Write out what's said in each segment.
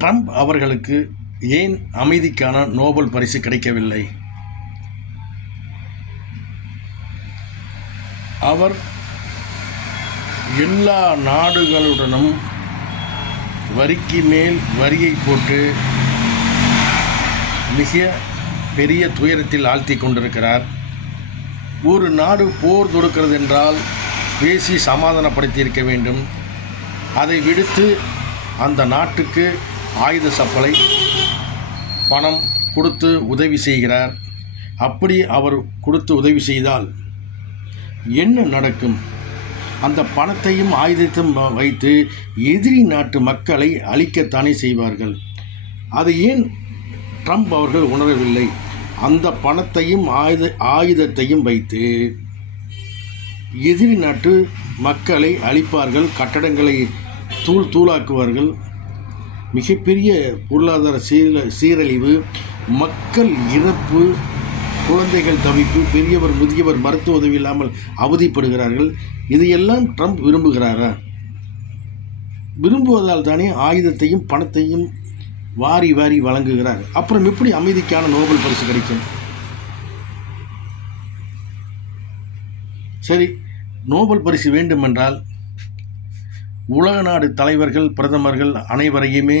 Trump அவர்களுக்கு ஏன் அமைதிக்கான நோபல் பரிசு கிடைக்கவில்லை? அவர் எல்லா நாடுகளுடனும் வரிக்கு மேல் வரியை போட்டு மிக பெரிய துயரத்தில் ஆழ்த்தி கொண்டிருக்கிறார். ஒரு நாடு போர் தொடுக்கிறது என்றால் பேசி சமாதானப்படுத்தியிருக்க வேண்டும். அதை விடுத்து அந்த நாட்டுக்கு ஆயுத சப்ளை பணம் கொடுத்து உதவி செய்கிறார். அப்படி அவர் கொடுத்து உதவி செய்தால் என்ன நடக்கும்? அந்த பணத்தையும் ஆயுதத்தையும் வைத்து எதிரி நாட்டு மக்களை அழிக்கத்தானே செய்வார்கள். அதை ஏன் ட்ரம்ப் அவர்கள் உணரவில்லை? அந்த பணத்தையும் ஆயுதத்தையும் வைத்து எதிரி நாட்டு மக்களை அழிப்பார்கள், கட்டடங்களை தூளாக்குவார்கள். மிகப்பெரிய பொருளாதார சீரழிவு, மக்கள் இறப்பு, குழந்தைகள் தவிப்பு, பெரியவர் முதியவர் மருத்துவ உதவி இல்லாமல் அவதிப்படுகிறார்கள். இதையெல்லாம் ட்ரம்ப் விரும்புகிறாரா? விரும்புவதால் தானே ஆயுதத்தையும் பணத்தையும் வாரி வாரி வழங்குகிறார். அப்புறம் எப்படி அமைதிக்கான நோபல் பரிசு கிடைக்கும்? சரி, நோபல் பரிசு வேண்டுமென்றால் உலக நாடு தலைவர்கள், பிரதமர்கள் அனைவரையுமே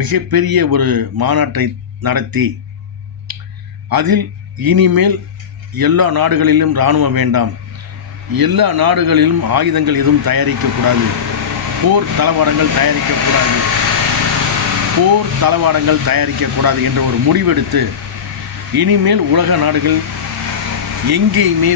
மிகப்பெரிய ஒரு மாநாட்டை நடத்தி அதில் இனிமேல் எல்லா நாடுகளிலும் இராணுவம் வேண்டாம், எல்லா நாடுகளிலும் ஆயுதங்கள் எதுவும் தயாரிக்கக்கூடாது, போர் தளவாடங்கள் தயாரிக்கக்கூடாது என்ற ஒரு முடிவெடுத்து இனிமேல் உலக நாடுகள் எங்கேயுமே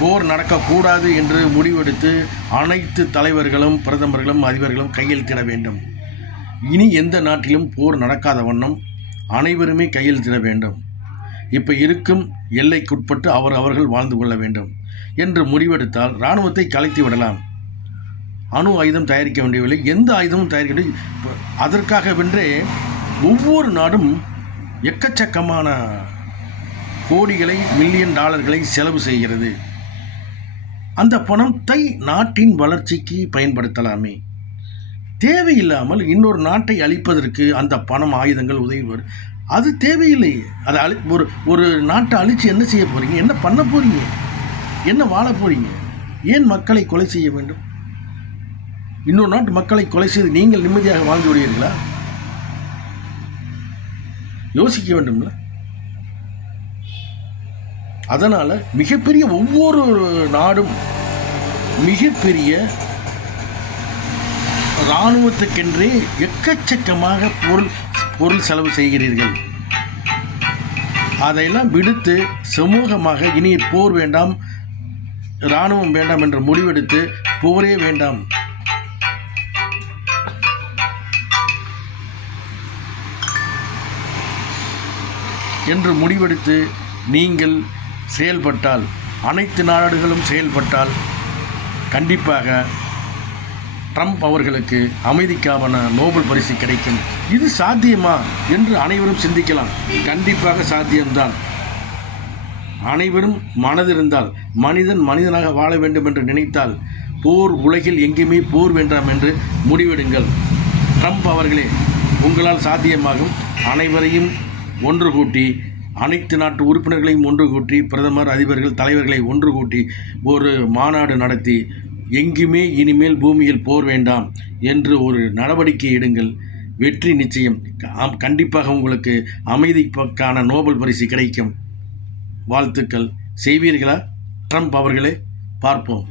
போர் நடக்கக்கூடாது என்று முடிவெடுத்து அனைத்து தலைவர்களும், பிரதமர்களும், அதிபர்களும் கையெழுத்திட வேண்டும். இனி எந்த நாட்டிலும் போர் நடக்காத வண்ணம் அனைவருமே கையெழுத்திட வேண்டும். இப்போ இருக்கும் எல்லைக்குட்பட்டு அவர்கள் வாழ்ந்து கொள்ள வேண்டும் என்று முடிவெடுத்தால் இராணுவத்தை கலைத்து விடலாம். அணு ஆயுதம் தயாரிக்க வேண்டியவில்லை, எந்த ஆயுதமும் தயாரிக்க வேண்டிய. அதற்காகவென்றே ஒவ்வொரு நாடும் எக்கச்சக்கமான கோடிகளை, மில்லியன் டாலர்களை செலவு செய்கிறது. அந்த பணத்தை நாட்டின் வளர்ச்சிக்கு பயன்படுத்தலாமே. தேவையில்லாமல் இன்னொரு நாட்டை அழிப்பதற்கு அந்த பணம், ஆயுதங்கள், உதவி அது தேவையில்லை. அதை ஒரு நாட்டை அழித்து என்ன செய்ய போகிறீங்க? என்ன பண்ண போகிறீங்க? என்ன வாழ போகிறீங்க? ஏன் மக்களை கொலை செய்ய வேண்டும்? இன்னொரு நாட்டு மக்களை கொலை செய்து நீங்கள் நிம்மதியாக வாழ்ந்து விடுவீர்களா? யோசிக்க வேண்டும்ல. அதனால் மிகப்பெரிய ஒவ்வொரு நாடும் மிகப்பெரிய இராணுவத்துக்கென்றே எக்கச்சக்கமாக பொருள் செலவு செய்கிறீர்கள். அதையெல்லாம் விடுத்து சமூகமாக இனி போர் வேண்டாம், இராணுவம் வேண்டாம் என்ற முடிவெடுத்து போரே வேண்டாம் என்று முடிவெடுத்து நீங்கள் செயல்பட்டால், அனைத்து நாடுகளும் செயல்பட்டால் கண்டிப்பாக ட்ரம்ப் அவர்களுக்கு அமைதிக்கான நோபல் பரிசு கிடைக்கும். இது சாத்தியமா என்று அனைவரும் சிந்திக்கலாம். கண்டிப்பாக சாத்தியம்தான். அனைவரும் மனதிருந்தால், மனிதன் மனிதனாக வாழ வேண்டும் என்று நினைத்தால், போர் உலகில் எங்கேயுமே போர் வேண்டாம் என்று முடிவெடுங்கள். ட்ரம்ப் அவர்களே, உங்களால் சாத்தியமாகும். அனைவரையும் ஒன்று கூட்டி, அனைத்து நாட்டு உறுப்பினர்களையும் ஒன்று கூட்டி, பிரதமர், அதிபர்கள், தலைவர்களை ஒன்று கூட்டி ஒரு மாநாடு நடத்தி எங்குமே இனிமேல் பூமியில் போர் வேண்டாம் என்று ஒரு நடவடிக்கை எடுங்கள். வெற்றி நிச்சயம். கண்டிப்பாக உங்களுக்கு அமைதிக்கான நோபல் பரிசு கிடைக்கும். வாழ்த்துக்கள். செய்வீர்களா ட்ரம்ப் அவர்களே? பார்ப்போம்.